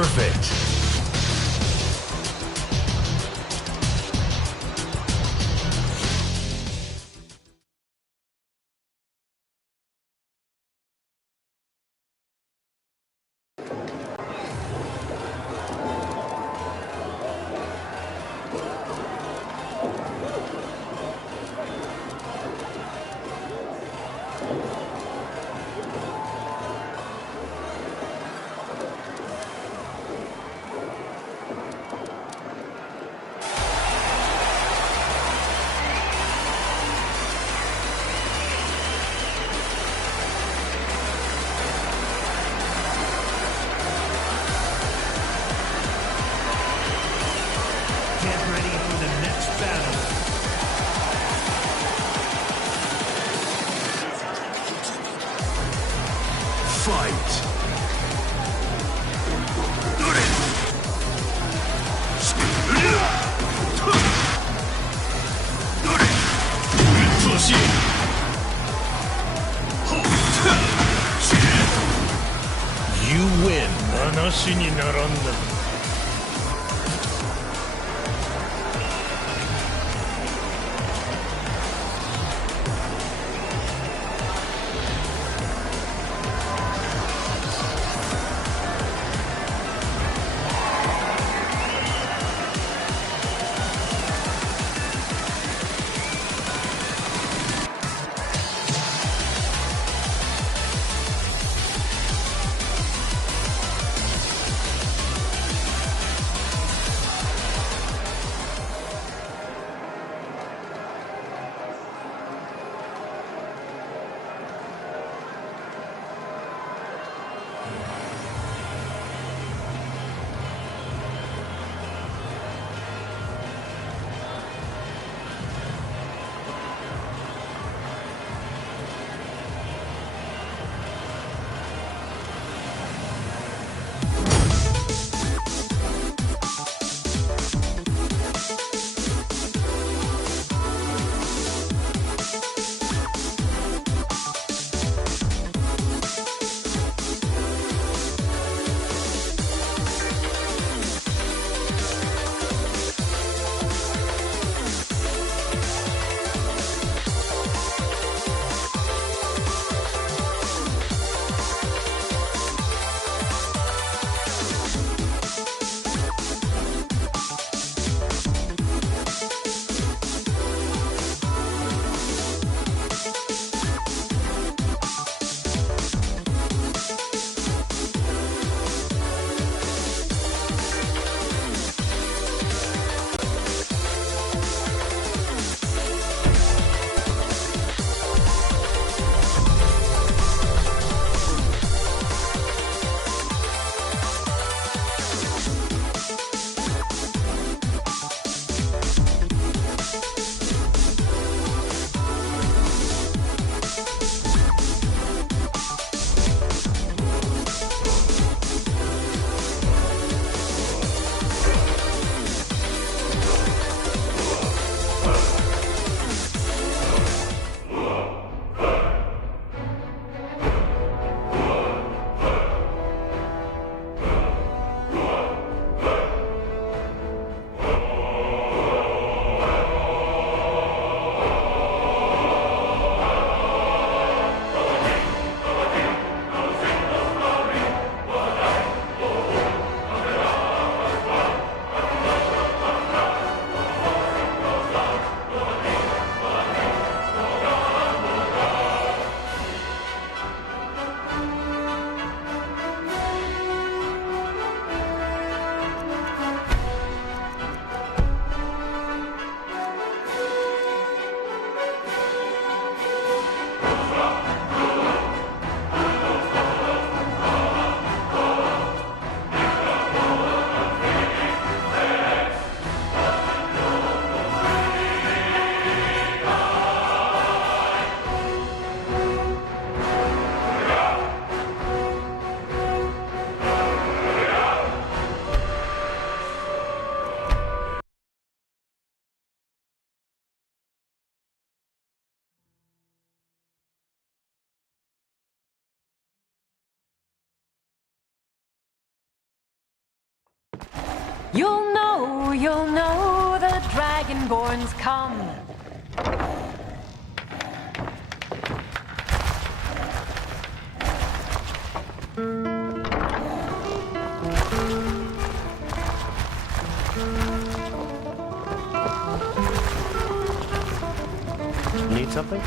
Perfect. You win. 話にならんだ。You'll know the Dragonborn's come. Need something?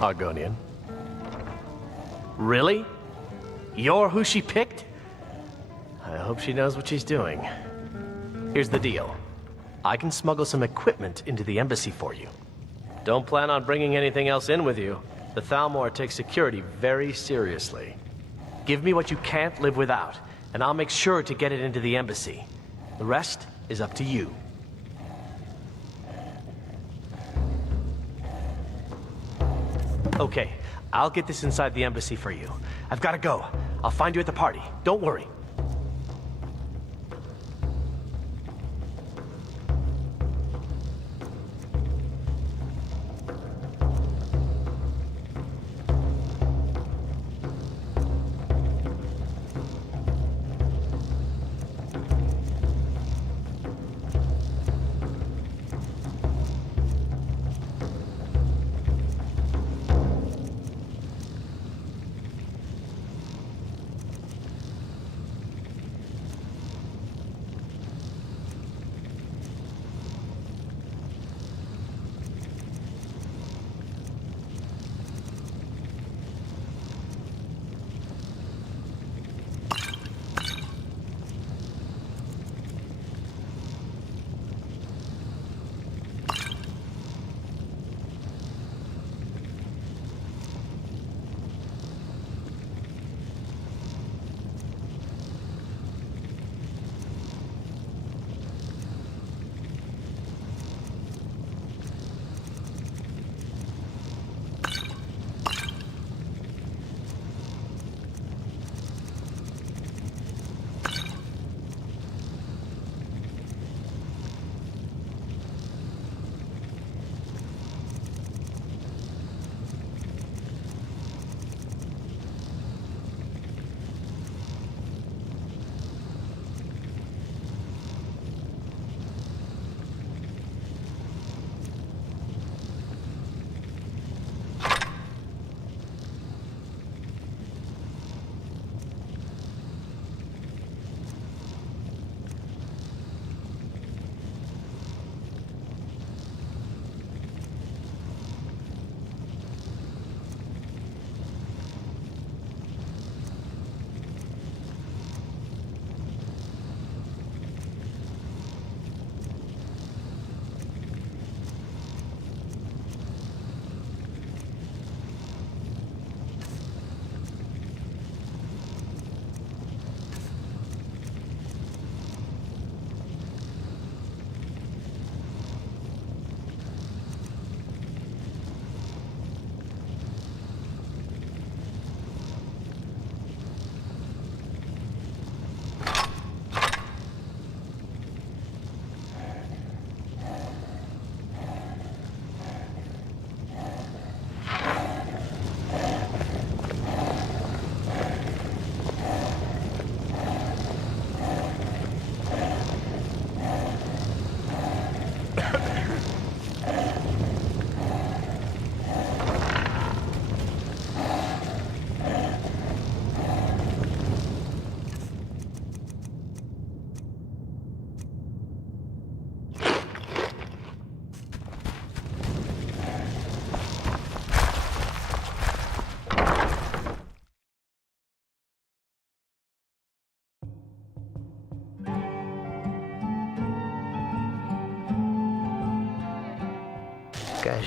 Argonian. Really? You're who she picked? I hope she knows what she's doing. Here's the deal. I can smuggle some equipment into the embassy for you. Don't plan on bringing anything else in with you. The Thalmor takes security very seriously. Give me what you can't live without, and I'll make sure to get it into the embassy. The rest is up to you. Okay, I'll get this inside the embassy for you. I've got to go. I'll find you at the party. Don't worry.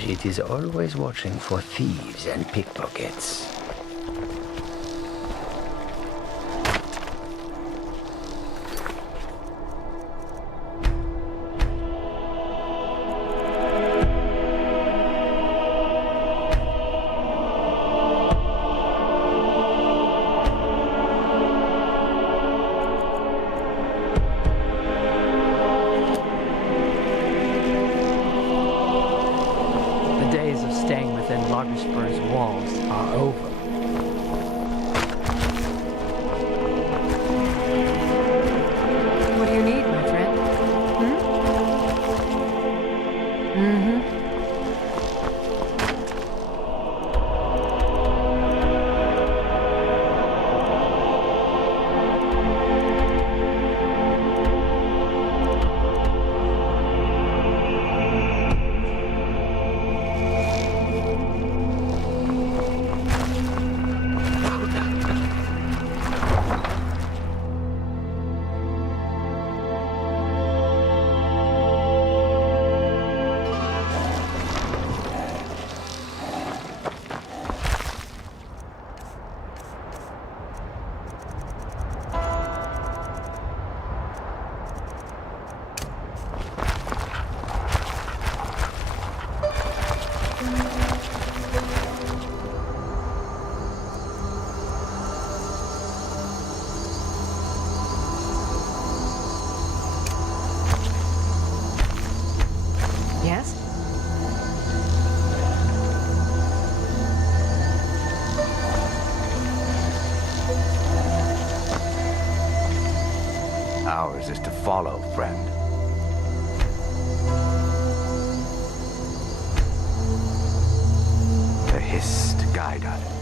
It is always watching for thieves and pickpockets. Walls are over. follow, friend. The Hist guide us.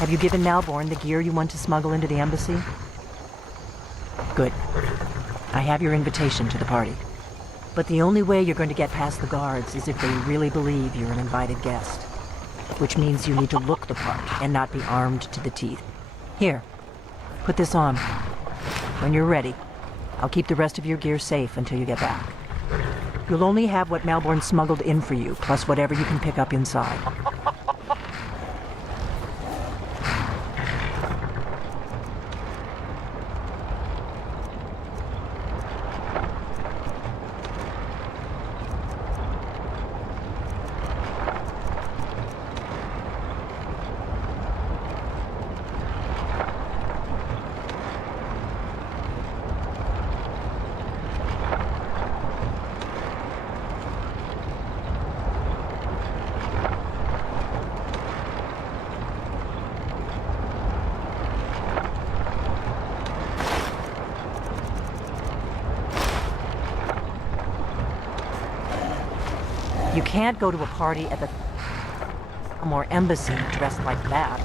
Have you given Malborn the gear you want to smuggle into the embassy? Good. I have your invitation to the party. But the only way you're going to get past the guards is if they really believe you're an invited guest. Which means you need to look the part and not be armed to the teeth. Here, put this on. When you're ready, I'll keep the rest of your gear safe until you get back. You'll only have what Malborn smuggled in for you, plus whatever you can pick up inside. You can't go to a party at the Thalmor Embassy dressed like that.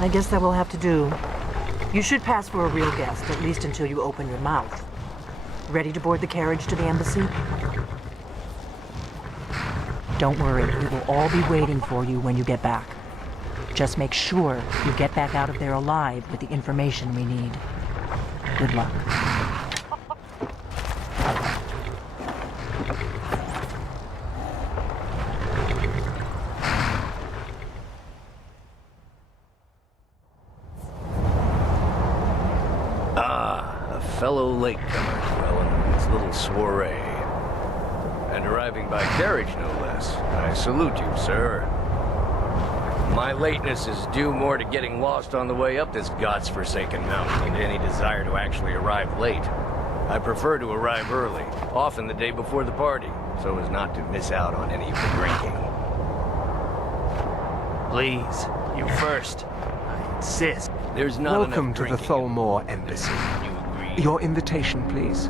I guess that will have to do. You should pass for a real guest, at least until you open your mouth. Ready to board the carriage to the embassy? Don't worry, we will all be waiting for you when you get back. Just make sure you get back out of there alive with the information we need. Good luck. Fellow latecomers welcome to this little soiree. And arriving by carriage, no less. I salute you, sir. My lateness is due more to getting lost on the way up this god's-forsaken mountain than to any desire to actually arrive late. I prefer to arrive early, often the day before the party, so as not to miss out on any of the drinking. Please, you first. I insist. There's not Welcome enough to the drinking. Thalmor Embassy. You agree? Your invitation, please.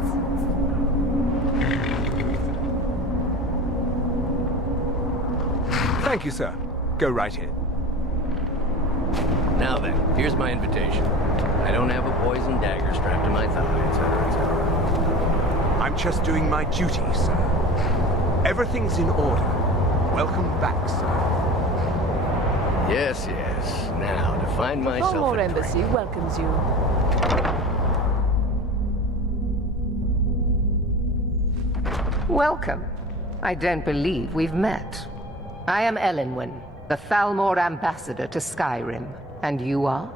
Thank you, sir. Go right in. Now then, here's my invitation. I don't have a poison dagger strapped to my thigh, etc., etc. I'm just doing my duty, sir. Everything's in order. Welcome back, sir. Yes, yes. Now, to find myself Thalmor a Embassy drink. welcomes you. Welcome. I don't believe we've met. I am Elenwen, the Thalmor ambassador to Skyrim. And you are?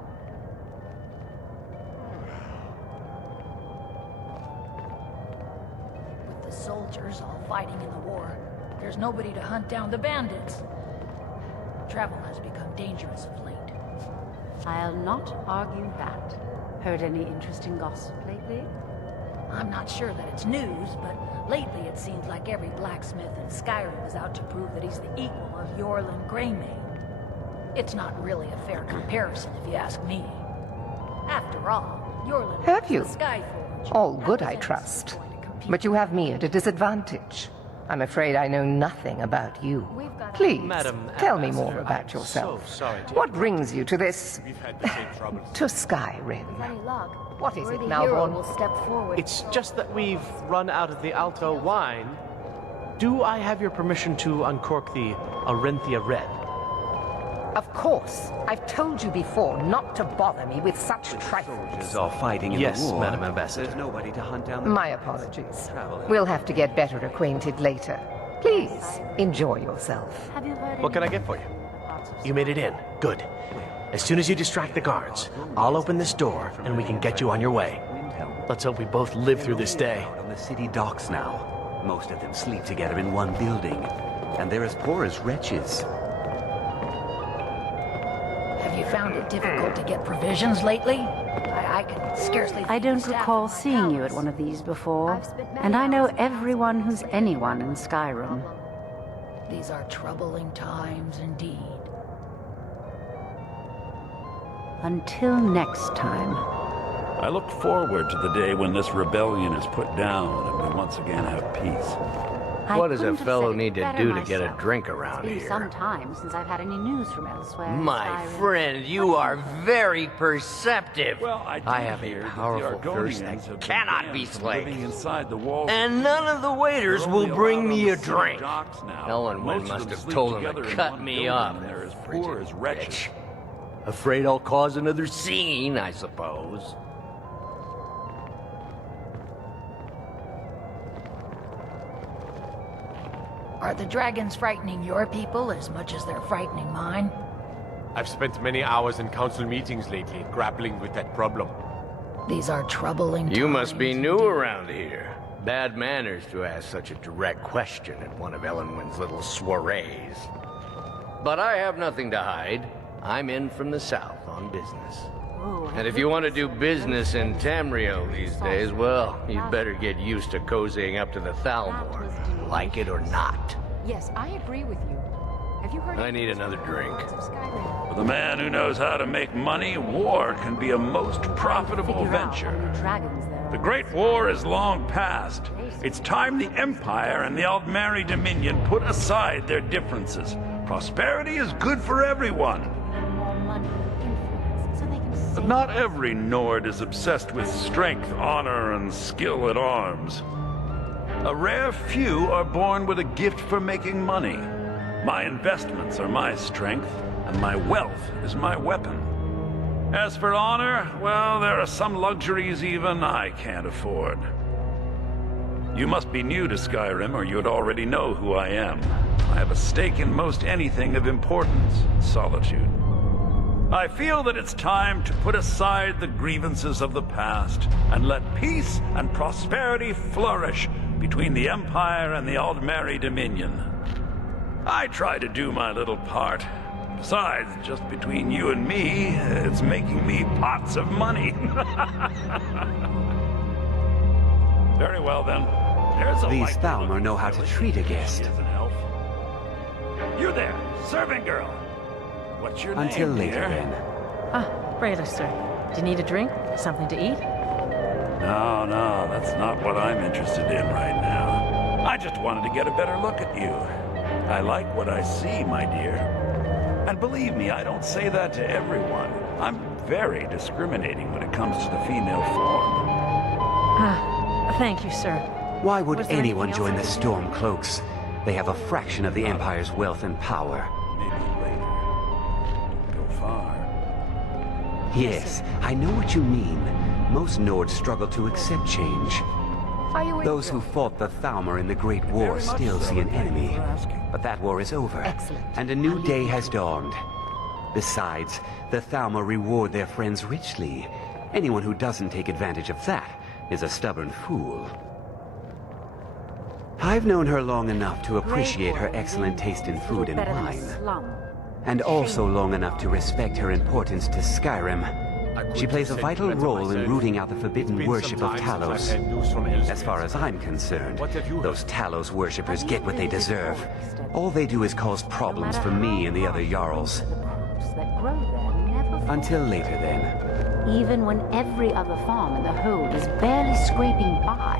With the soldiers all fighting in the war, there's nobody to hunt down the bandits. Travel has become dangerous of late. I'll not argue that. Heard any interesting gossip lately? I'm not sure that it's news, but lately it seems like every blacksmith in Skyrim is out to prove that he's the equal of Yorlin Greymane. It's not really a fair comparison, if you ask me. After all, Yorlin Have you? is the Skyforge. All good, I That trust. presents going to compete. But you have me at a disadvantage. I'm afraid I know nothing about you. Please, Madam tell me Ambassador, more about I'm yourself. so sorry to What brings you to this... to With Skyrim? any luck, What is worthy it, hero Malborn? will step forward. It's just that we've run out of the Alto wine. Do I have your permission to uncork the Arinthia Red? Of course. I've told you before not to bother me with such trifles. Soldiers are fighting in Yes, the war. Madam Ambassador. There's nobody to hunt down the... My apologies. We'll have to get better acquainted later. Please, enjoy yourself. Have you heard What can I any get for you? parts of You made it in. Good. As soon as you distract the guards, I'll open this door and we can get you on your way. Let's hope we both live through this day. Out on the city docks now. Most of them sleep together in one building. And they're as poor as wretches. Have you found it difficult to get provisions lately? I can scarcely... I feed the don't staff recall in my seeing you at palace. one of these before. And I know everyone who's anyone in Skyrim. These are troubling times indeed. Until next time. I look forward to the day when this rebellion is put down and we once again have peace. What does a couldn't have fellow said it need to better do to get a myself. drink around It's been here? some time since I've had any news from elsewhere. in My Skyrim. friend, you are very perceptive. Well, I have hear a that powerful the curse Argonians that have been cannot banned be from slaked. living inside the walls. And none of the waiters They're will only bring allowed me on a the city drink. docks now. Ellen Most of must them have sleep told him together to in cut one me building, up. and they're as Frigid poor as wretches. bitch. Afraid I'll cause another scene, I suppose. Are the dragons frightening your people as much as they're frightening mine? I've spent many hours in council meetings lately, grappling with that problem. These are troubling You must be times new indeed. around here. Bad manners to ask such a direct question at one of Elenwen's little soirees. But I have nothing to hide. I'm in from the south on business. Oh, And if you want to do business in Tamriel these days, well, you'd better get used to cozying up to the Thalmor, like it or not. Yes, I agree with you. Have you heard I need another drink. For the man who knows how to make money, war can be a most profitable figure out how venture. many dragons there are. The Great War is long past. It's time the Empire and the Aldmeri Dominion put aside their differences. Prosperity is good for everyone. More money, influence, so they can But save not every Nord is obsessed with strength, honor, and skill at arms. A rare few are born with a gift for making money. My investments are my strength, and my wealth is my weapon. As for honor, well, there are some luxuries even I can't afford. You must be new to Skyrim, or you'd already know who I am. I have a stake in most anything of importance, solitude. I feel that it's time to put aside the grievances of the past and let peace and prosperity flourish between the Empire and the Aldmeri Dominion. I try to do my little part. Besides, just between you and me, it's making me pots of money. Very well, then. There's a These likelihood Thalmor know how to treat a guest. She is an elf. You there, serving girl. What's your name, Until later, dear? then. Ah, Rayla, sir. Do you need a drink? Something to eat? No, that's not what I'm interested in right now. I just wanted to get a better look at you. I like what I see, my dear. And believe me, I don't say that to everyone. I'm very discriminating when it comes to the female form. Ah, thank you, sir. Why would Was there anyone anything join the else? Stormcloaks? They have a fraction of the Empire's wealth and power. Maybe later. Don't go far. Yes, I know what you mean. Most Nords struggle to accept change. Are you Those who fought the Thalmor in the Great War still see an enemy. But that war is over. Excellent. And a new day has dawned. Besides, the Thalmor reward their friends richly. Anyone who doesn't take advantage of that is a stubborn fool. I've known her long enough to appreciate her excellent taste in food and wine. And also long enough to respect her importance to Skyrim. She plays a vital role in rooting out the forbidden worship of Talos. As far as I'm concerned, those Talos worshippers get what they deserve. All they do is cause problems for me and the other Jarls. Until later, then. Even when every other farm in the hold is barely scraping by,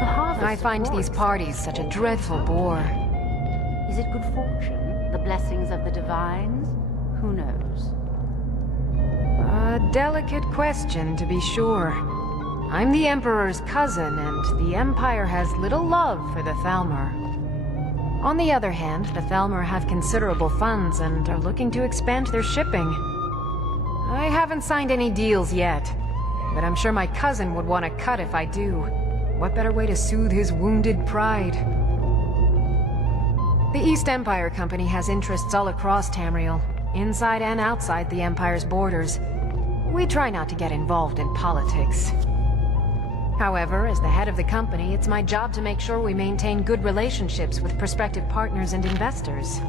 the harvest... I find these parties such a dreadful bore. Is it good fortune? The blessings of the divines? Who knows? A delicate question, to be sure. I'm the Emperor's cousin, and the Empire has little love for the Thalmor. On the other hand, the Thalmor have considerable funds and are looking to expand their shipping. I haven't signed any deals yet, but I'm sure my cousin would want a cut if I do. What better way to soothe his wounded pride? The East Empire Company has interests all across Tamriel, inside and outside the Empire's borders. We try not to get involved in politics. However, as the head of the company, it's my job to make sure we maintain good relationships with prospective partners and investors.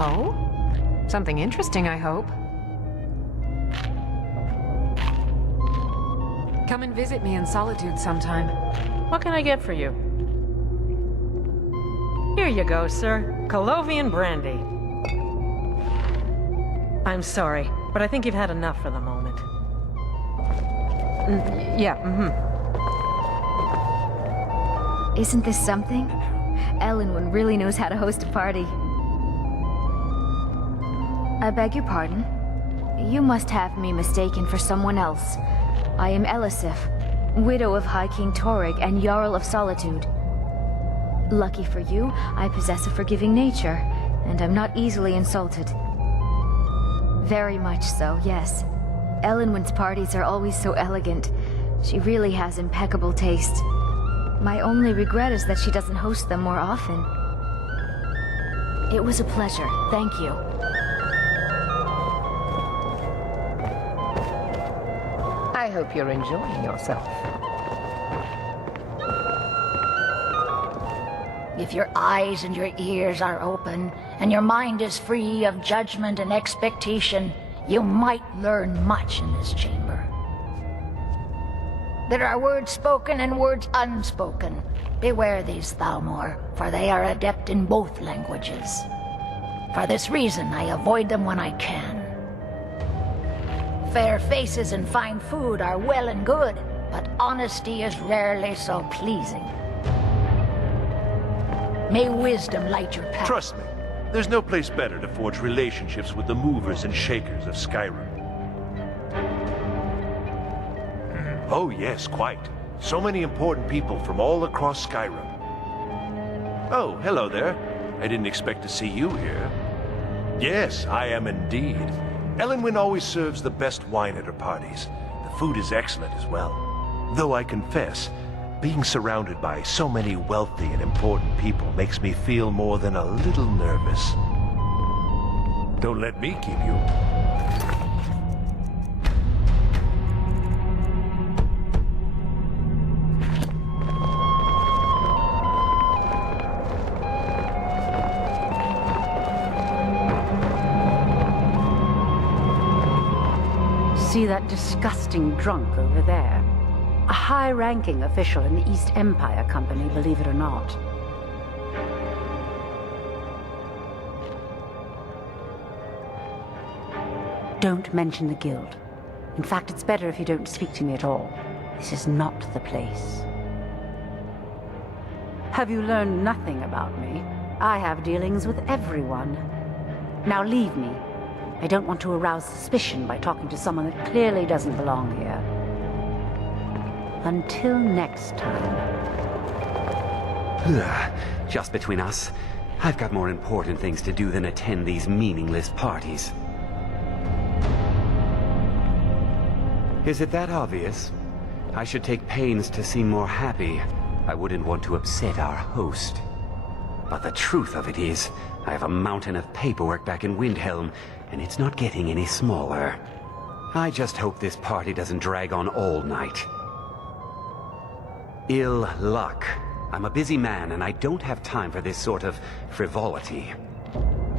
Oh? Something interesting, I hope. Come and visit me in Solitude sometime. What can I get for you? Here you go, sir. Colovian brandy. I'm sorry, but I think you've had enough for the moment. Isn't this something? Elenwen really knows how to host a party. I beg your pardon. You must have me mistaken for someone else. I am Elisif, widow of High King Torrig and Jarl of Solitude. Lucky for you, I possess a forgiving nature, and I'm not easily insulted. Very much so, yes. Elenwen's parties are always so elegant. She really has impeccable taste. My only regret is that she doesn't host them more often. It was a pleasure, thank you. I hope you're enjoying yourself. If your eyes and your ears are open, and your mind is free of judgment and expectation, you might learn much in this chamber. There are words spoken and words unspoken. Beware these Thalmor, for they are adept in both languages. For this reason, I avoid them when I can. Fair faces and fine food are well and good, but honesty is rarely so pleasing. May wisdom light your path. Trust me, there's no place better to forge relationships with the movers and shakers of Skyrim. Oh yes, quite. So many important people from all across Skyrim. Oh, hello there. I didn't expect to see you here. Yes, I am indeed. Elenwen always serves the best wine at her parties. The food is excellent as well. Though I confess, being surrounded by so many wealthy and important people makes me feel more than a little nervous. Don't let me keep you. See that disgusting drunk over there? A high-ranking official in the East Empire Company, believe it or not. Don't mention the guild. In fact, it's better if you don't speak to me at all. This is not the place. Have you learned nothing about me? I have dealings with everyone. Now leave me. I don't want to arouse suspicion by talking to someone that clearly doesn't belong here. Until next time. Just between us, I've got more important things to do than attend these meaningless parties. Is it that obvious? I should take pains to seem more happy. I wouldn't want to upset our host. But the truth of it is, I have a mountain of paperwork back in Windhelm, and it's not getting any smaller. I just hope this party doesn't drag on all night. Ill luck. I'm a busy man, and I don't have time for this sort of frivolity.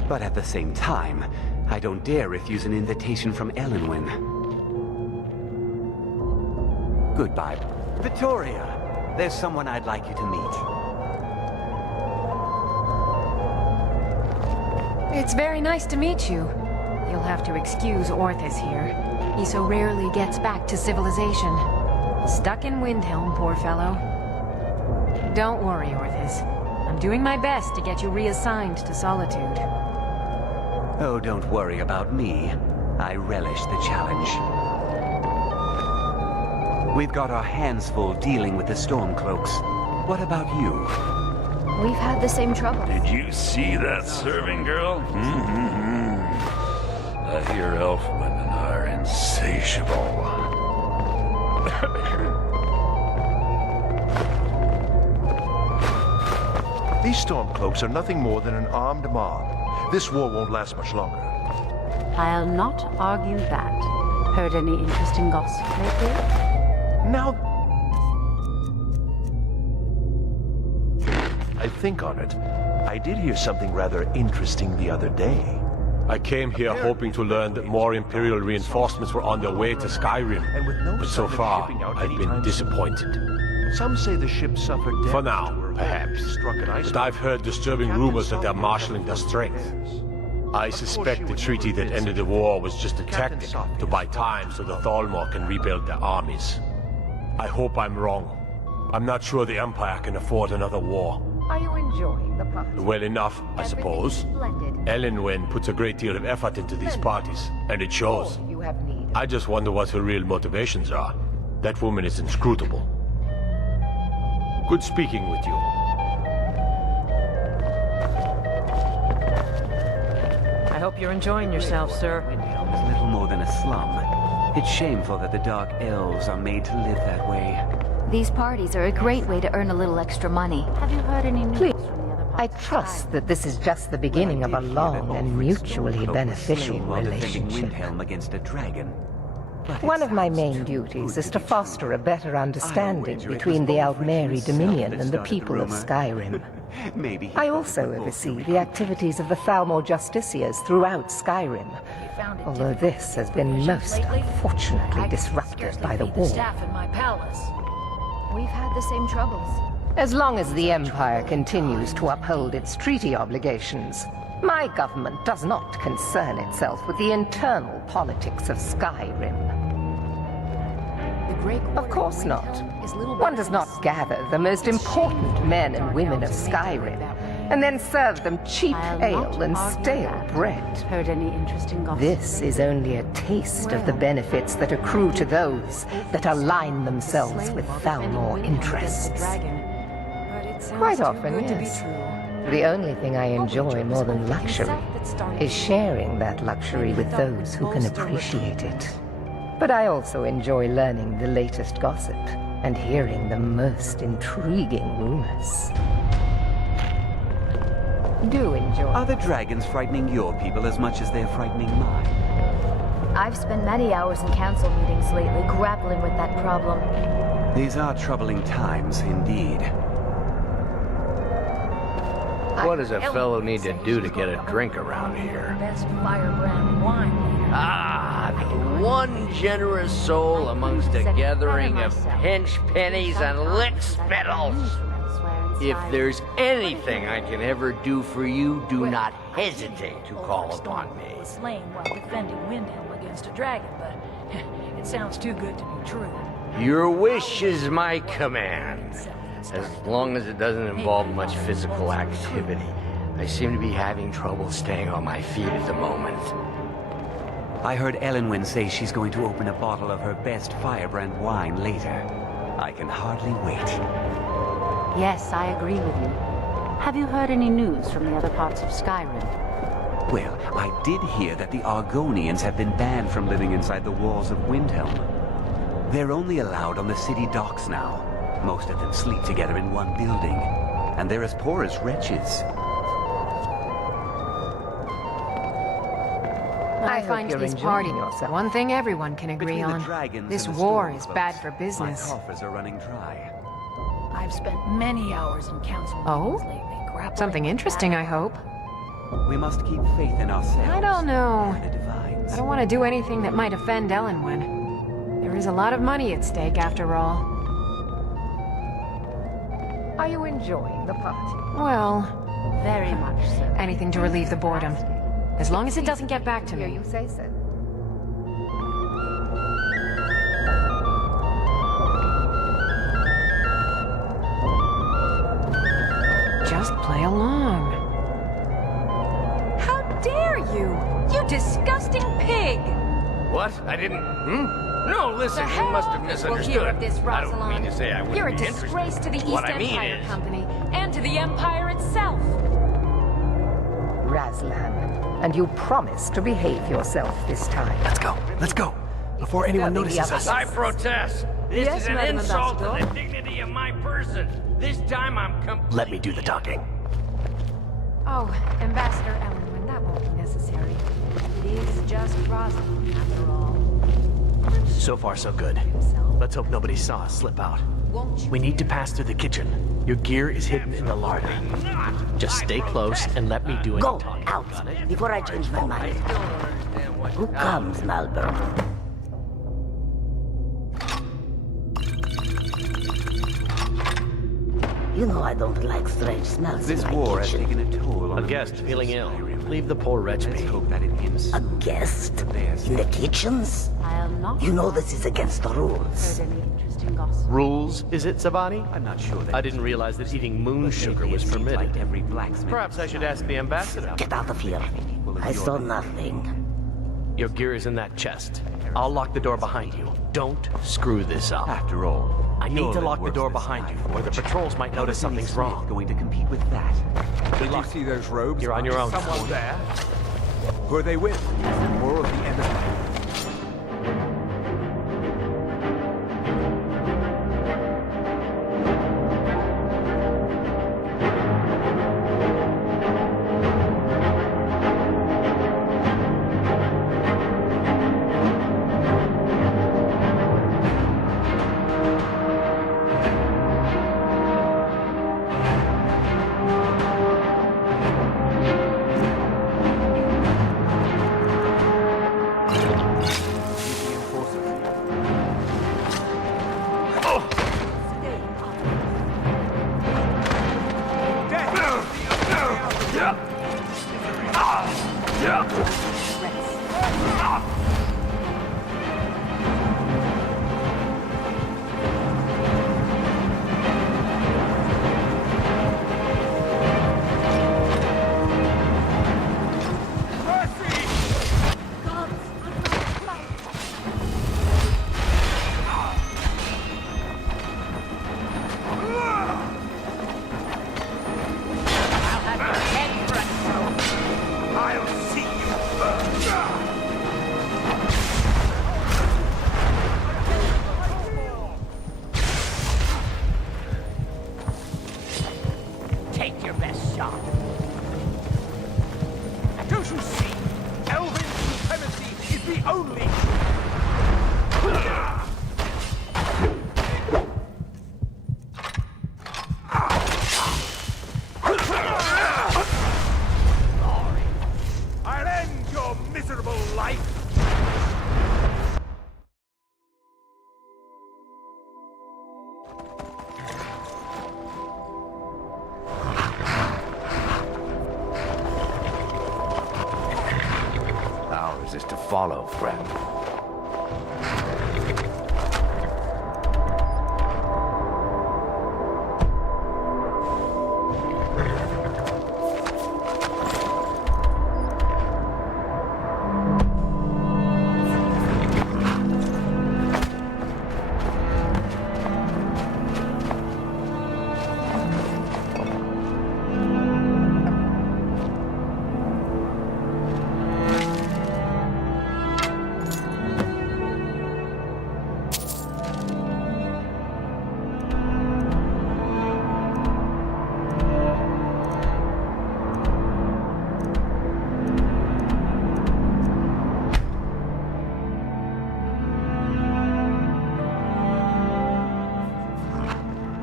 But at the same time, I don't dare refuse an invitation from Elenwen. Goodbye. Victoria, there's someone I'd like you to meet. It's very nice to meet you. You'll have to excuse Orthus here. He so rarely gets back to civilization. Stuck in Windhelm, poor fellow. Don't worry, Orthus. I'm doing my best to get you reassigned to Solitude. Oh, don't worry about me. I relish the challenge. We've got our hands full dealing with the Stormcloaks. What about you? We've had the same trouble. Did you see that serving girl? I hear elf women are insatiable. These Stormcloaks are nothing more than an armed mob. This war won't last much longer. I'll not argue that. Heard any interesting gossip lately? Now I think on it, I did hear something rather interesting the other day. I came here hoping to learn that more Imperial reinforcements were on their way to Skyrim, but so far, I've been disappointed. Some say the ship suffered damage. For now, perhaps. But I've heard disturbing rumors that they're marshalling their strength. I suspect the treaty that ended the war was just a tactic to buy time so the Thalmor can rebuild their armies. I hope I'm wrong. I'm not sure the Empire can afford another war. Are you enjoying the party? Well enough, I suppose. Elenwen puts a great deal of effort into these parties, and it shows. You have need. I just wonder what her real motivations are. That woman is inscrutable. Good speaking with you. I hope you're enjoying yourself, sir. Windhelm is little more than a slum. It's shameful that the Dark Elves are made to live that way. These parties are a great way to earn a little extra money. Have you heard any news Please. from the other I parts? trust that this is just the beginning of a long and mutually beneficial relationship. Windhelm against a dragon. One of my main duties is to foster a better understanding between the Aldmeri Dominion and the people of Skyrim. I also oversee the activities of the Thalmor Justiciars throughout Skyrim, although this has been most unfortunately disrupted by the war. Staff in my palace. We've had the same troubles. As long as the Empire continues to uphold its treaty obligations, my government does not concern itself with the internal politics of Skyrim. Of course not. One does not gather the most important men and women of Skyrim and then serve them cheap ale and stale bread. Heard any interesting gossip? This is only a taste of the benefits that accrue to those that align themselves with Thalmor interests. Quite often, yes. The only thing I enjoy more than luxury is sharing that luxury with those who can appreciate it. But I also enjoy learning the latest gossip and hearing the most intriguing rumors. Do enjoy. Are the dragons frightening your people as much as they're frightening mine? I've spent many hours in council meetings lately grappling with that problem. These are troubling times indeed. What does a fellow need to do to get a drink around here? Best firebrand wine leader. Ah, the one generous soul amongst a gathering of pinch pennies and lick spittles. If there's anything I can ever do for you, do not hesitate to call upon me. Was slain while defending Windhelm against a dragon, but it sounds too good to be true. Your wish is my command. As long as it doesn't involve much physical activity. I seem to be having trouble staying on my feet at the moment. I heard Elenwen say she's going to open a bottle of her best firebrand wine later. I can hardly wait. Yes, I agree with you. Have you heard any news from the other parts of Skyrim? Well, I did hear that the Argonians have been banned from living inside the walls of Windhelm. They're only allowed on the city docks now. Most of them sleep together in one building, and they're as poor as wretches. I find these parties one thing everyone can agree on. This war is bad for business. My coffers are running dry. I've spent many hours in council meetings lately, grappling Something interesting, I hope. We must keep faith in ourselves. I don't know. I don't want to do anything that might offend Elenwen. There is a lot of money at stake, after all. Are you enjoying the party? Well, very much so. Anything to relieve the boredom. As long as it doesn't get back to me. You say so. Just play along. How dare you! You disgusting pig! What? I didn't... No, listen, you must have misunderstood. I don't mean to say I wouldn't You're a be disgrace to the East What I mean Empire is... Company and to the Empire itself. Razlan, and you promise to behave yourself this time. Let's go. Let's go. Before anyone notices us. I protest. This Yes, is an Madam insult to Ambassador. the dignity of my person. This time I'm Let me do the talking. Oh, Ambassador Elenwen, that won't be necessary. It is just Rosalind, after all. So far, so good. Let's hope nobody saw us slip out. We need to pass through the kitchen. Your gear is hidden in the larder. Just stay close and let me do any Go talking. out before I change my mind. Who comes, Malboro? You know I don't like strange smells This in my war has kitchen. taken a toll on A the guest merchants feeling of ill. Skyrim. Leave the poor wretch Let's be. hope that in him A guest? In the kitchens? I'll not... You know this is against the rules. Heard any interesting gossip? Rules, is it, Savani? I'm not sure that I didn't realize that eating moon sugar was permitted. Like every blacksmith. Perhaps I should ask the ambassador. Get out of here. I saw nothing. Your gear is in that chest. I'll lock the door behind you. Don't screw this up. After all, I need you're to the lock the worst door this behind you, time. or the patrols might notice something's wrong. Going to compete with that. Did you see those robes? You're on your own. Someone there? Who are they with? More of the embassy? life? Ours is to follow, friend.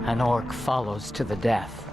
An orc follows to the death.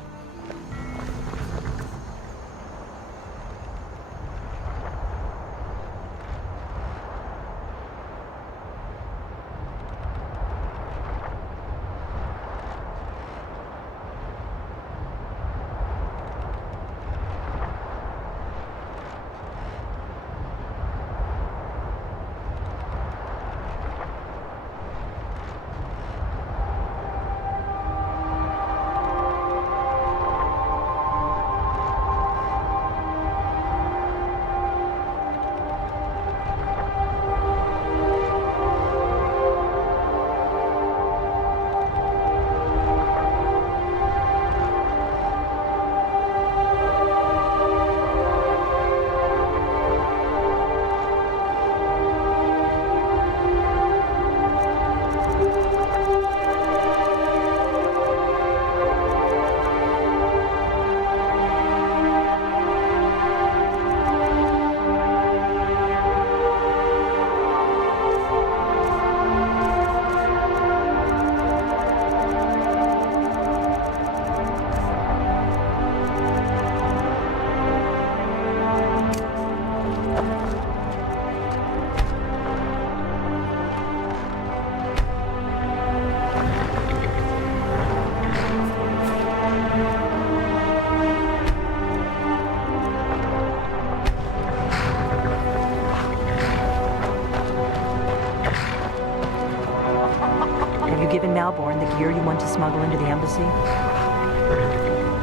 The gear you want to smuggle into the embassy?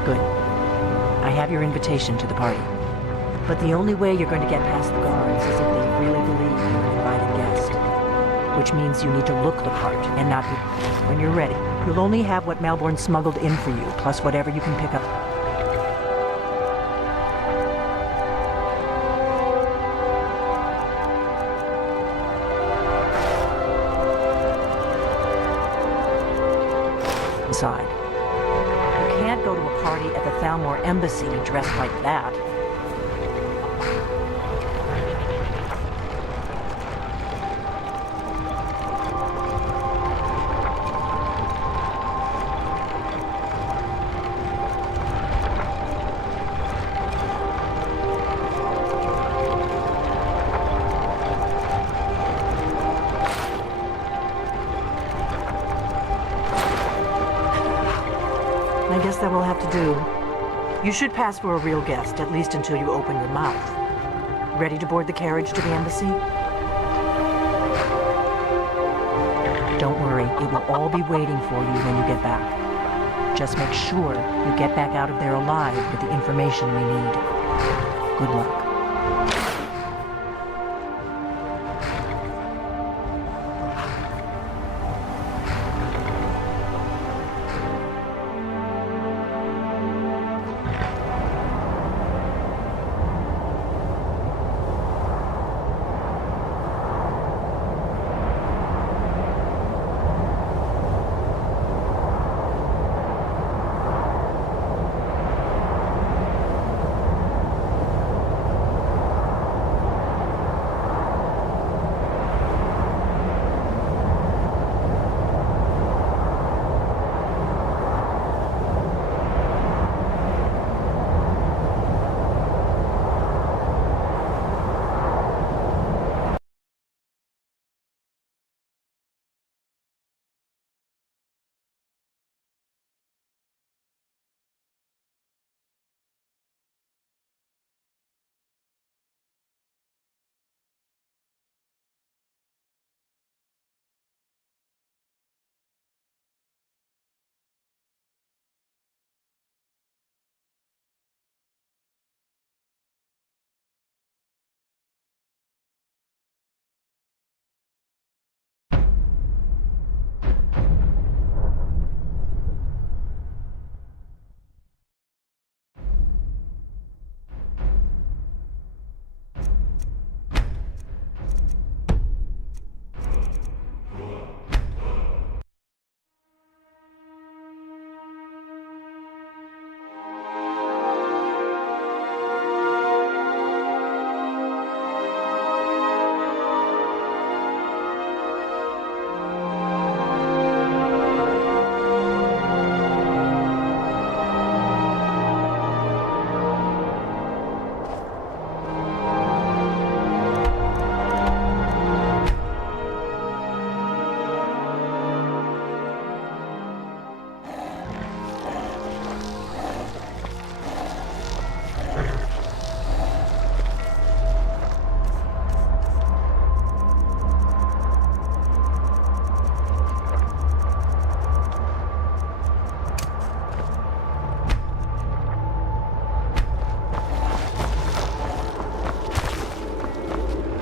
Good. I have your invitation to the party. But the only way you're going to get past the guards is if they really believe you're an invited guest. Which means you need to look the part and not be... When you're ready, you'll only have what Malborn smuggled in for you, plus whatever you can pick up. Inside. You can't go to a party at the Thalmor Embassy dressed like that. I guess that will have to do. You should pass for a real guest, at least until you open your mouth. Ready to board the carriage to the embassy? Don't worry, it will all be waiting for you when you get back. Just make sure you get back out of there alive with the information we need. Good luck.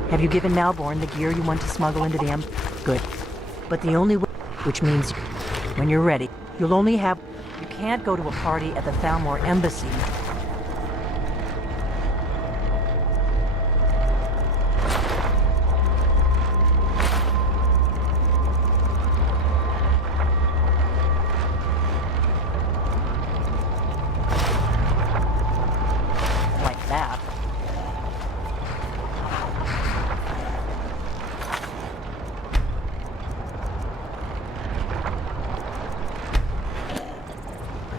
Have you given Malborn the gear you want to smuggle into the Good. But the only way... Which means, when you're ready, you'll only have... You can't go to a party at the Thalmor Embassy. Like that.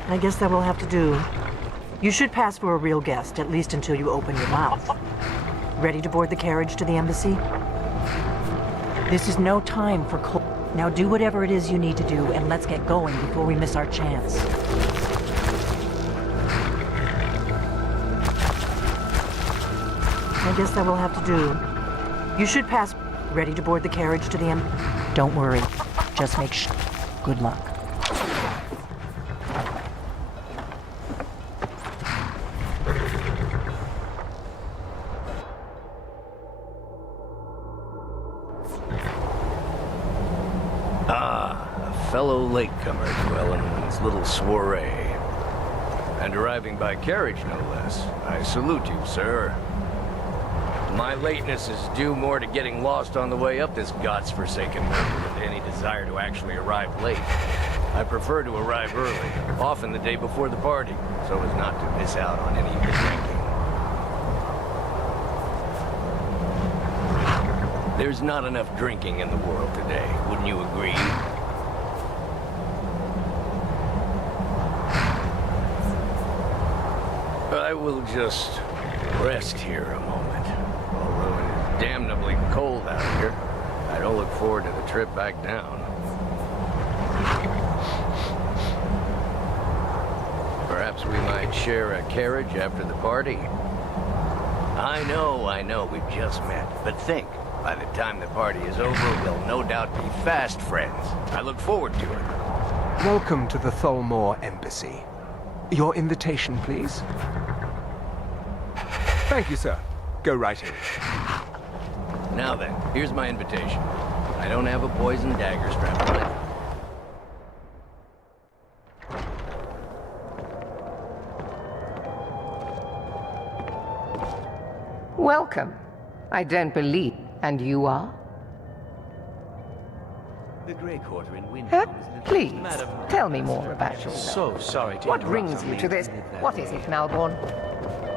I guess that will have to do. You should pass for a real guest, at least until you open your mouth. Ready to board the carriage to the embassy? This is no time for Now do whatever it is you need to do, and let's get going before we miss our chance. I guess that will have to do. You should pass... Ready to board the carriage to the Don't worry. Just make Good luck. Fellow latecomer dwelling in this little soiree. And arriving by carriage, no less. I salute you, sir. My lateness is due more to getting lost on the way up this god's-forsaken mountain than to any desire to actually arrive late. I prefer to arrive early, often the day before the party, so as not to miss out on any of the drinking. There's not enough drinking in the world today, wouldn't you agree? I will just rest here a moment. Although it is damnably cold out here, I don't look forward to the trip back down. Perhaps we might share a carriage after the party. I know, we've just met. But think, by the time the party is over, we'll no doubt be fast friends. I look forward to it. Welcome to the Thalmor Embassy. Your invitation, please. Thank you, sir. Go right in. Now then, here's my invitation. I don't have a poison dagger strapped on it. Welcome. I don't believe. And you are? The Grey Quarter in Please, tell me more about yourself. So sorry to What interrupt. brings you to this? What is it, Malborn?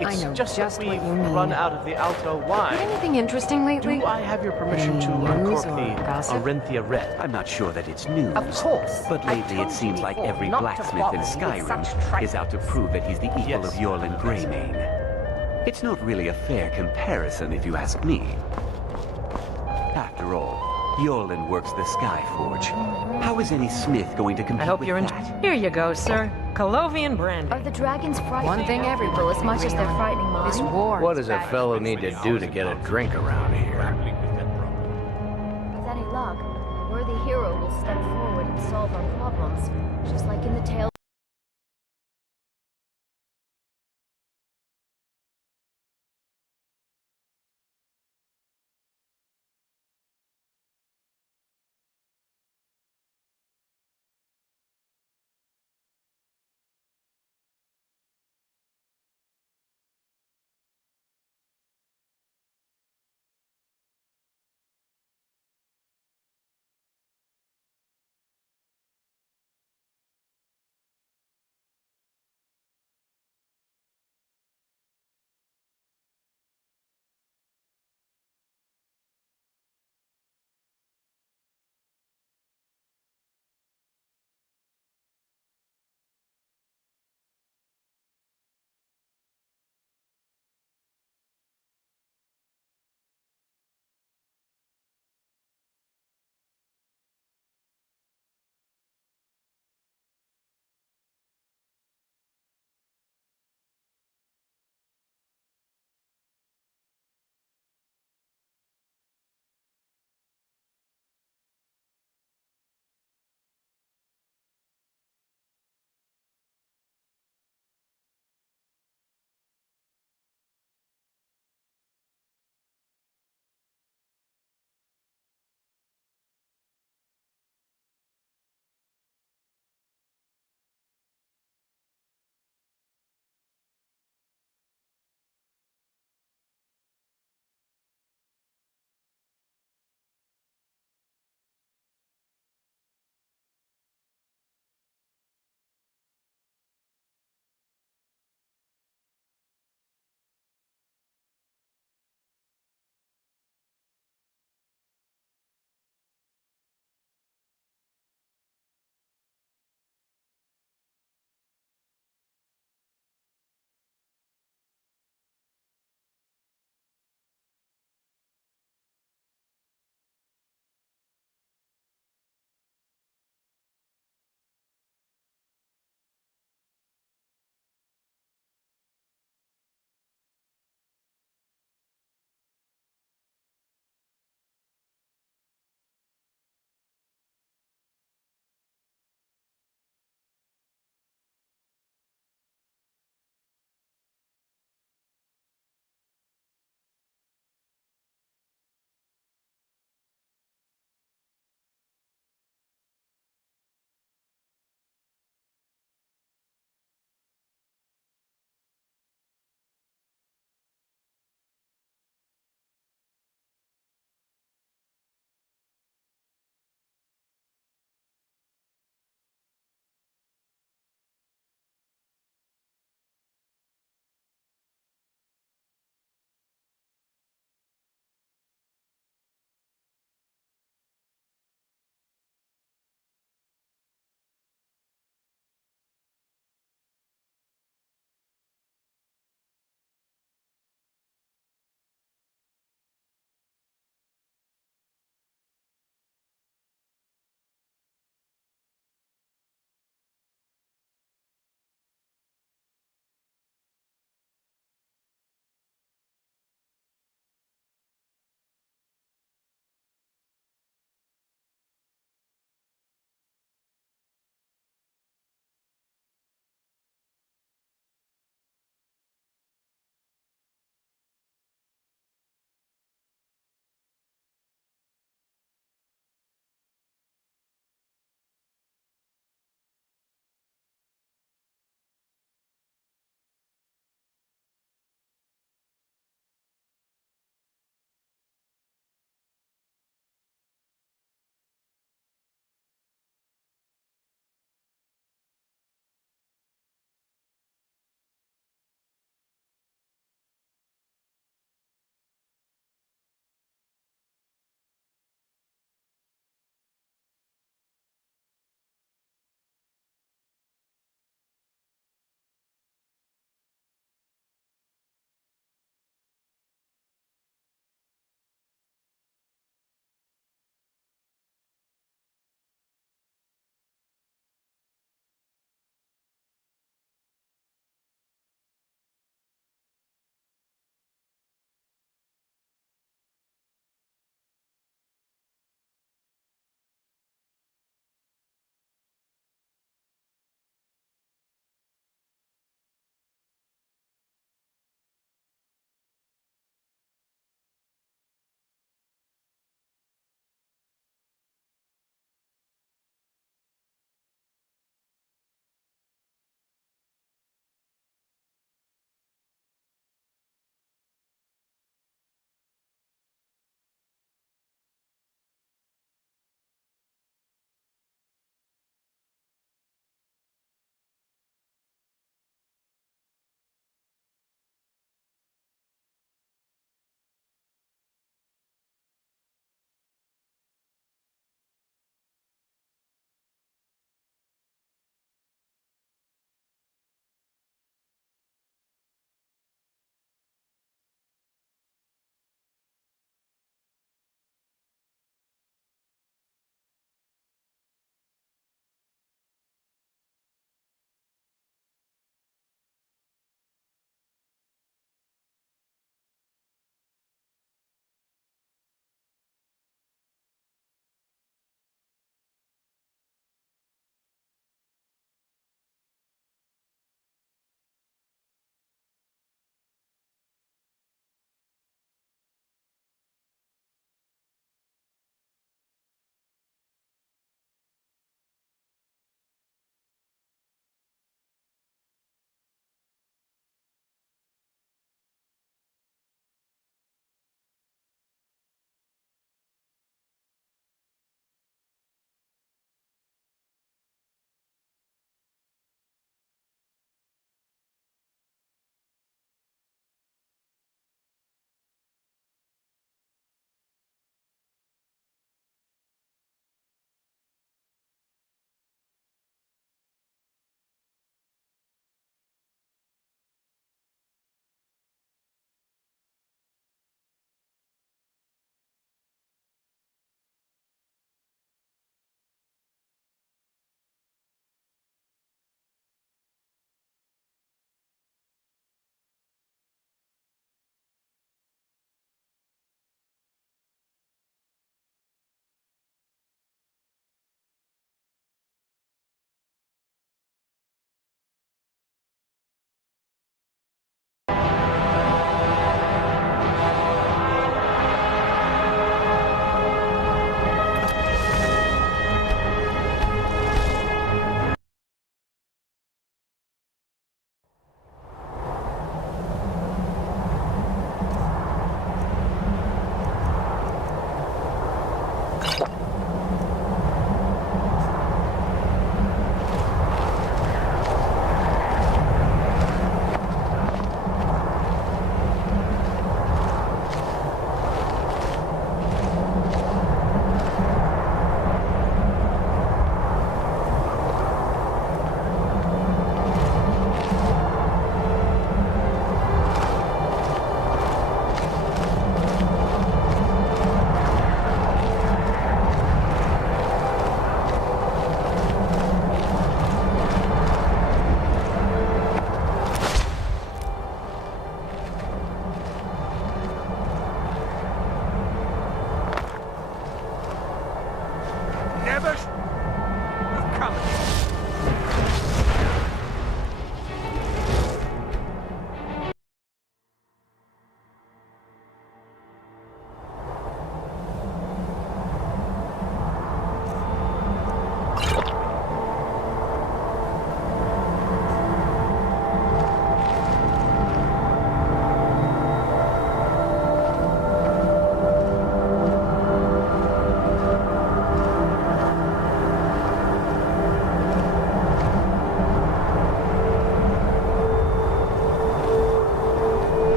It's I know just just that what we've you need. run out of the Alto wine. Anything interesting lately? Do I have your permission to Any uncork news or the gossip? Orinthia Red? I'm not sure that it's news. Of course. But lately it seems like every blacksmith in Skyrim is out to prove that he's the equal of Yorlin Greymane. It's not really a fair comparison, if you ask me. After all, Yorlin works the Skyforge. How is any smith going to compete with that? Here you go, sir. Colovian brandy. Are the dragons frightening One thing people as much as they're frightening mine? This war. What does a fellow need to do to get a drink around here? With any luck, a worthy hero will step forward and solve our problems, just like in the tale.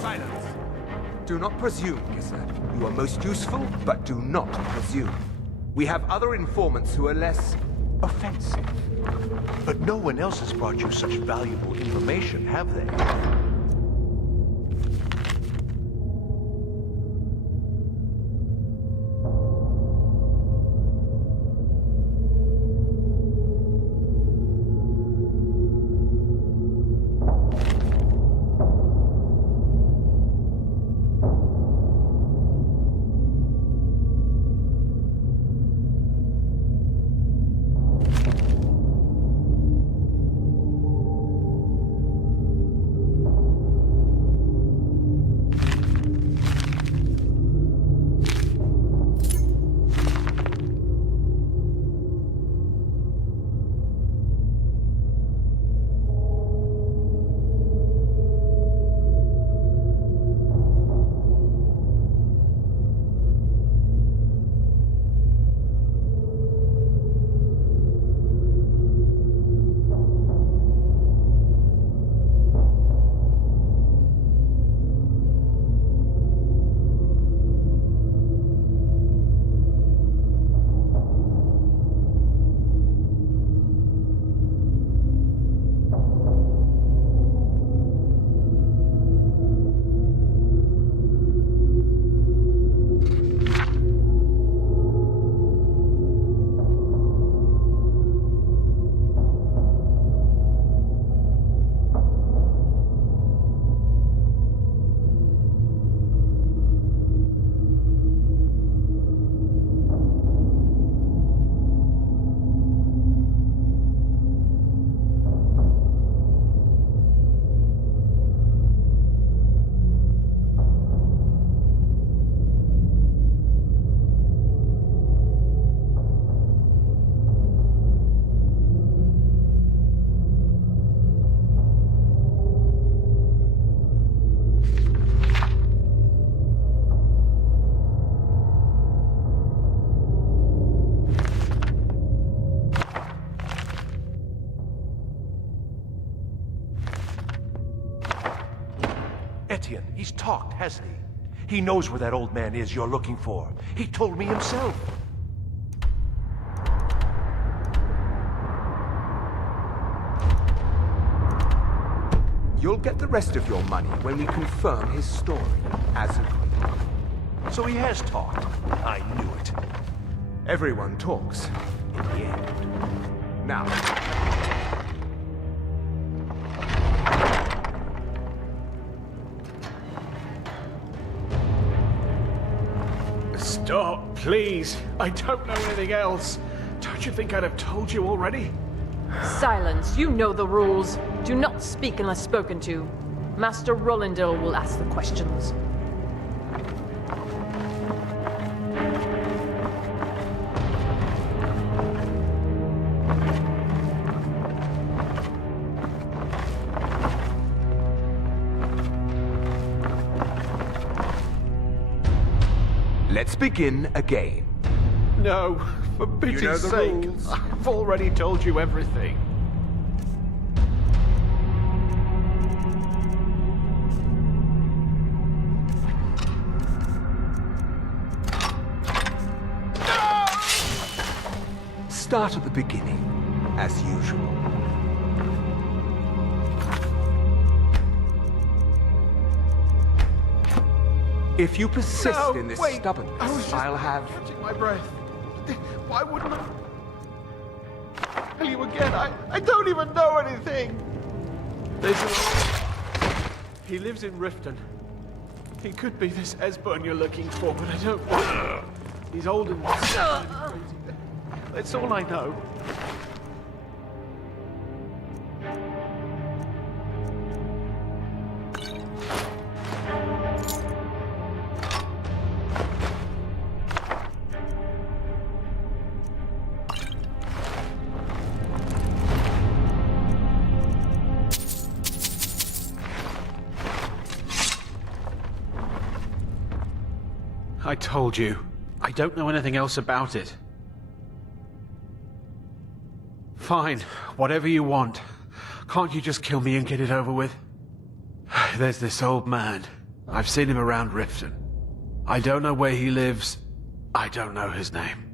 Silence. Do not presume, Gizzard. You are most useful, but do not presume. We have other informants who are less offensive. But no one else has brought you such valuable information, have they? Etienne, he's talked, hasn't he? He knows where that old man is you're looking for. He told me himself. You'll get the rest of your money when we confirm his story, as agreed. So he has talked. I knew it. Everyone talks, in the end. Now, stop, please. I don't know anything else. Don't you think I'd have told you already? Silence. You know the rules. Do not speak unless spoken to. Master Rollindil will ask the questions. let's begin again. No, for pity's sake. Rules. I've already told you everything. Start at the beginning, as usual. If you persist in this stubbornness, I'll have... catching my breath. Why wouldn't I... Tell you again, I don't even know anything. He lives in Riften. He could be this Esbern you're looking for, but I don't know. He's old and crazy. That's all I know. I told you. I don't know anything else about it. Fine, whatever you want. Can't you just kill me and get it over with? there's this old man. I've seen him around Riften. I don't know where he lives. I don't know his name.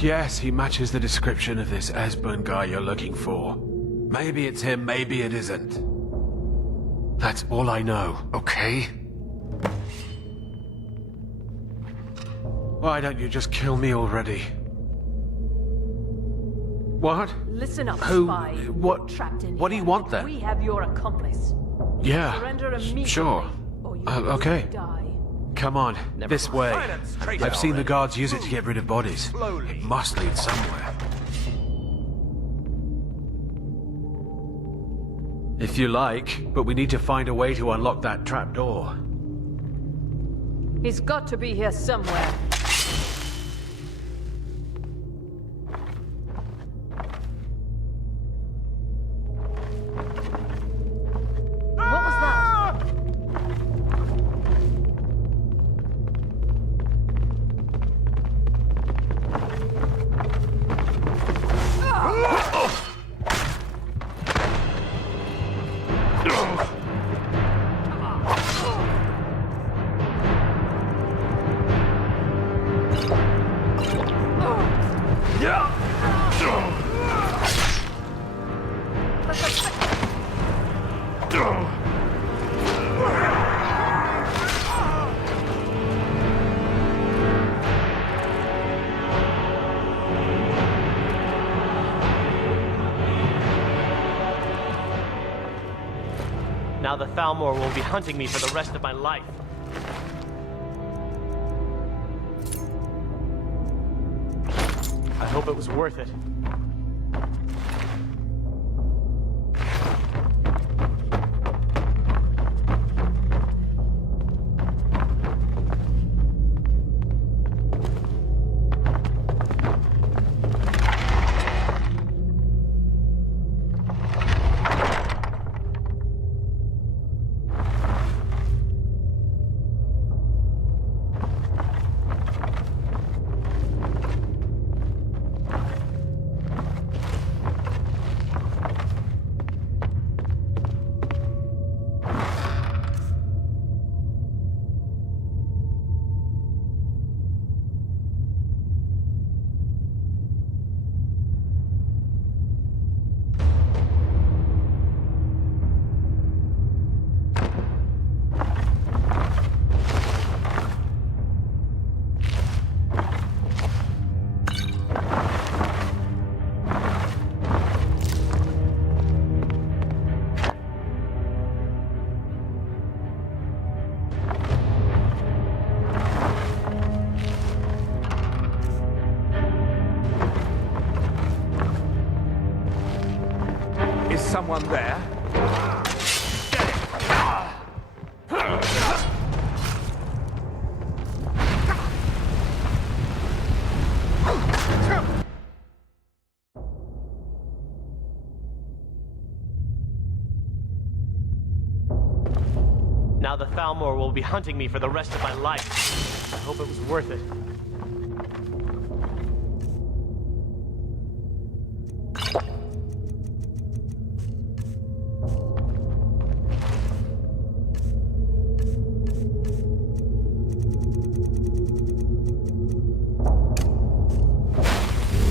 Yes, he matches the description of this Esbern guy you're looking for. Maybe it's him, maybe it isn't. That's all I know, okay? Why don't you just kill me already? What? Listen up, Who? spy. What? Trapped in What do you here. want then? We have your accomplice. Yeah. Surrender immediately, Sure. or you Okay. will die. Come on, this way. Silence, traitor. I've seen the guards use it to get rid of bodies. Slowly. It must lead somewhere. If you like, but we need to find a way to unlock that trapdoor. He's got to be here somewhere. What was that? Now the Thalmor will be hunting me for the rest of my life. I hope it was worth it. Is someone there? Now the Thalmor will be hunting me for the rest of my life. I hope it was worth it. Someone there?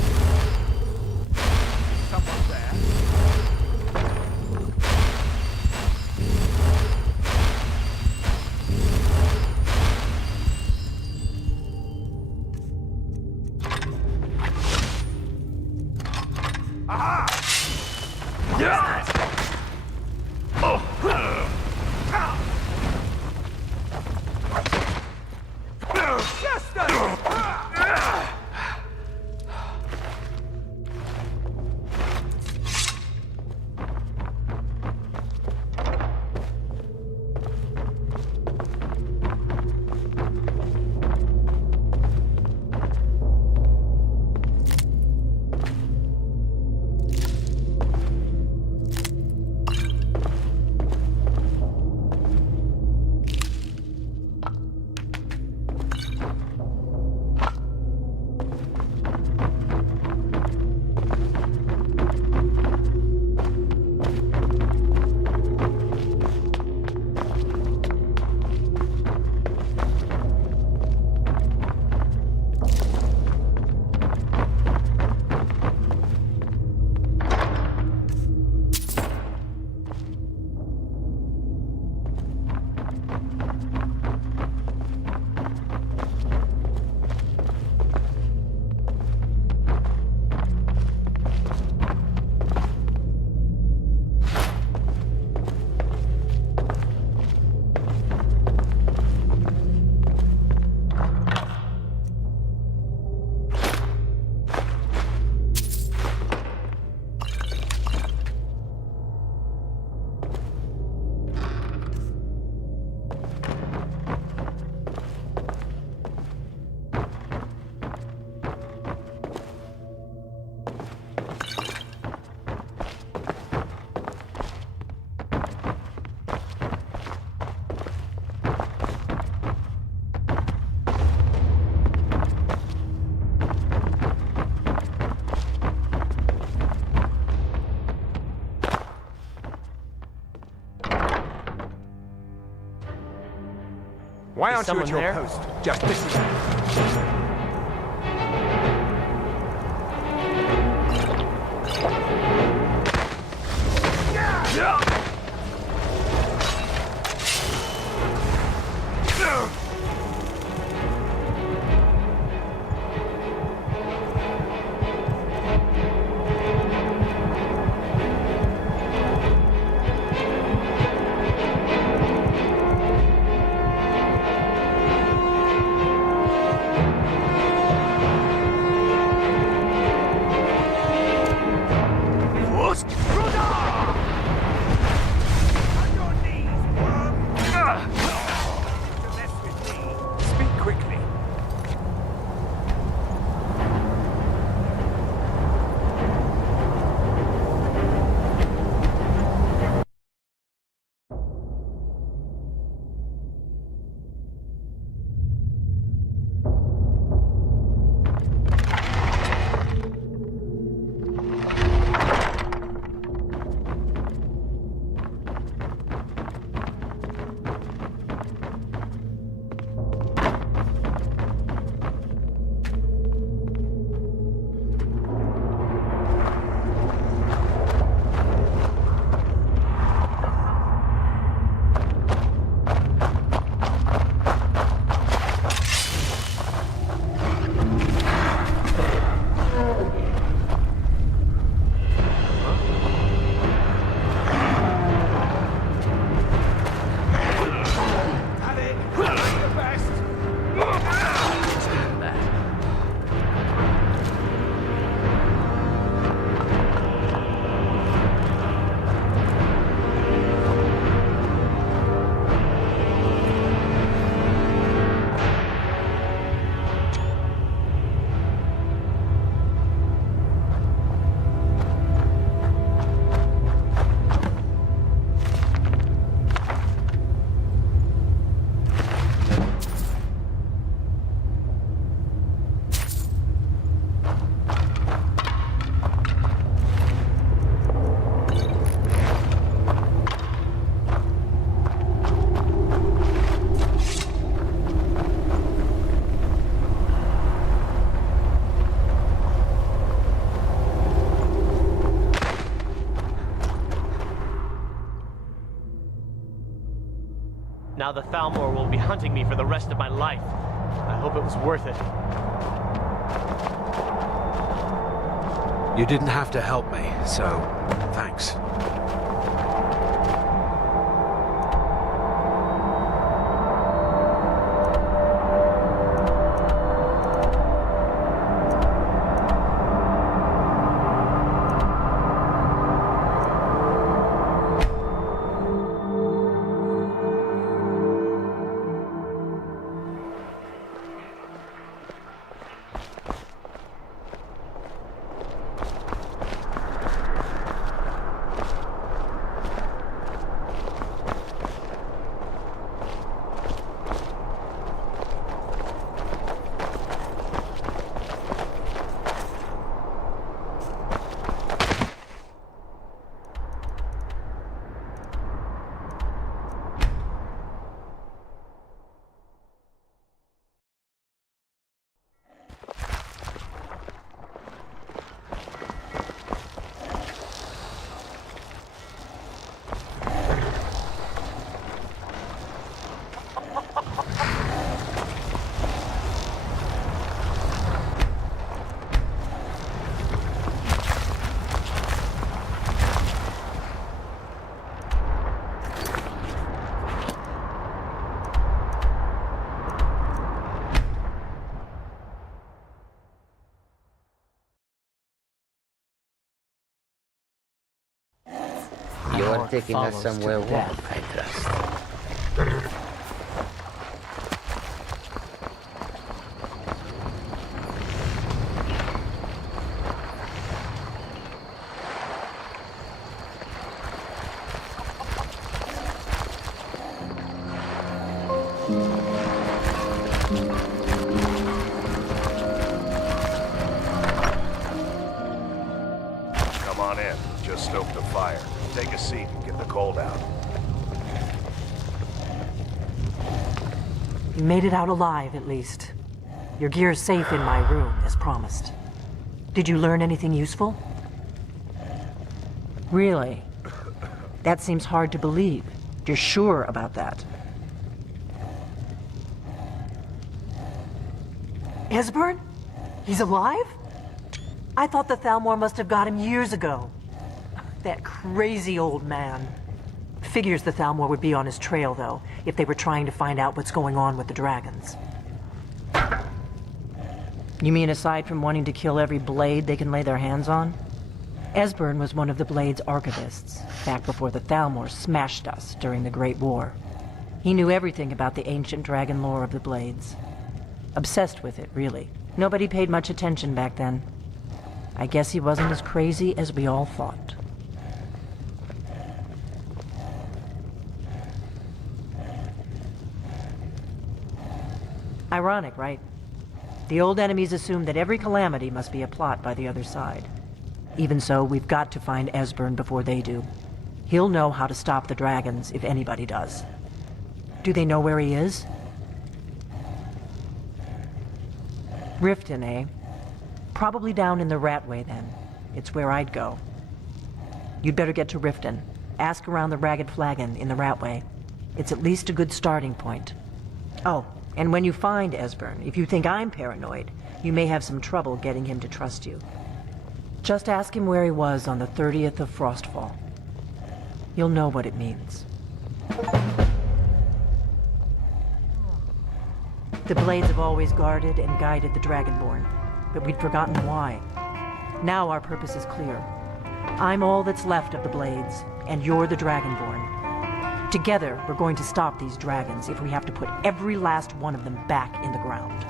Why Is aren't you at someone your there? post? Just listen. Speak quickly. Now the Thalmor will be hunting me for the rest of my life. I hope it was worth it. You didn't have to help me, so thanks. You're taking us somewhere warm, I trust. Come on in. Just stoked the fire. Take a seat and get the cold out. You made it out alive, at least. Your gear's safe in my room, as promised. Did you learn anything useful? Really? That seems hard to believe. You're sure about that? Esbern? He's alive? I thought the Thalmor must have got him years ago. That crazy old man. Figures the Thalmor would be on his trail, though, if they were trying to find out what's going on with the dragons. You mean aside from wanting to kill every blade they can lay their hands on? Esbern was one of the Blade's archivists, back before the Thalmor smashed us during the Great War. He knew everything about the ancient dragon lore of the Blades. Obsessed with it, really. Nobody paid much attention back then. I guess he wasn't as crazy as we all thought. Ironic, right? The old enemies assumed that every calamity must be a plot by the other side. Even so, we've got to find Esbern before they do. He'll know how to stop the dragons, if anybody does. Do they know where he is? Riften, eh? Probably down in the Ratway, then. It's where I'd go. You'd better get to Riften. Ask around the Ragged Flagon in the Ratway. It's at least a good starting point. Oh, and when you find Esbern, if you think I'm paranoid, you may have some trouble getting him to trust you. Just ask him where he was on the 30th of Frostfall. You'll know what it means. The Blades have always guarded and guided the Dragonborn, but we'd forgotten why. Now our purpose is clear. I'm all that's left of the Blades, and you're the Dragonborn. Together, we're going to stop these dragons if we have to put every last one of them back in the ground.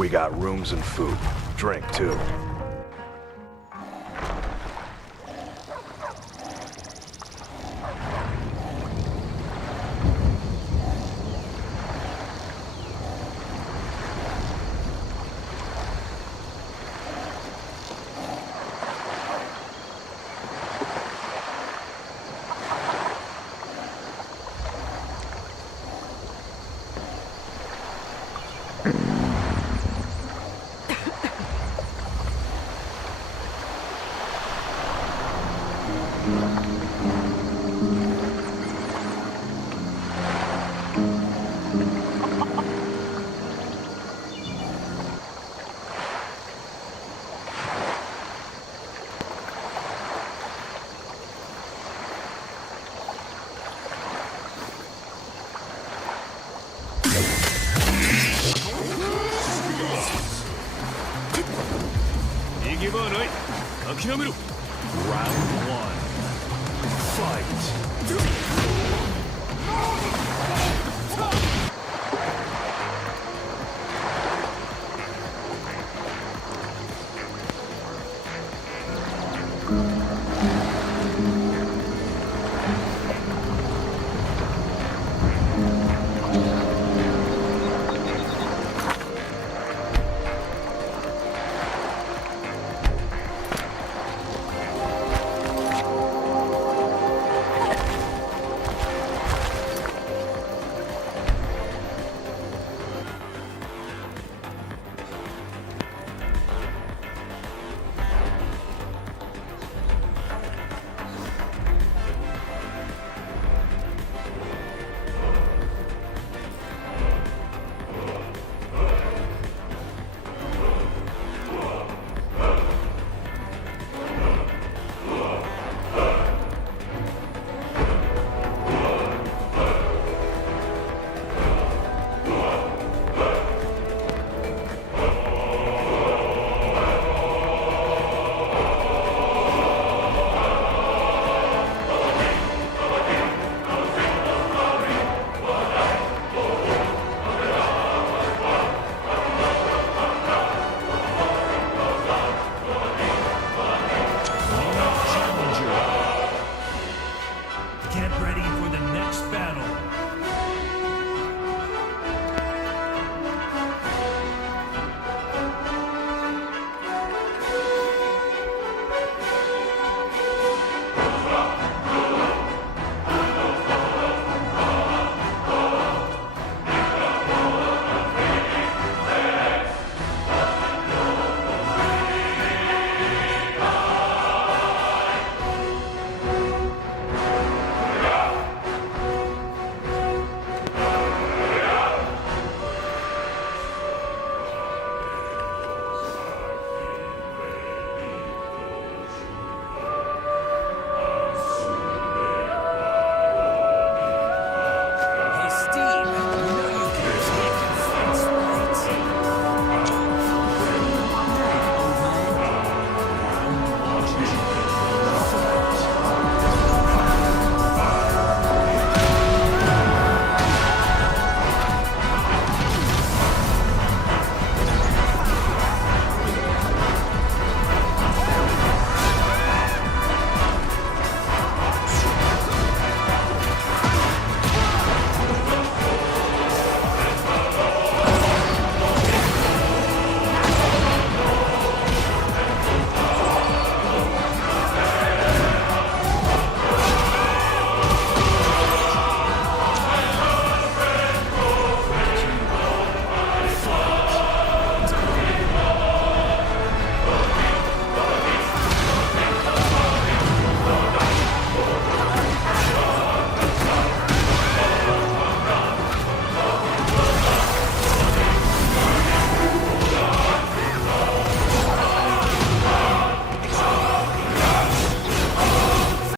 We got rooms and food. Drink, too. 諦めろ Round 1 Fight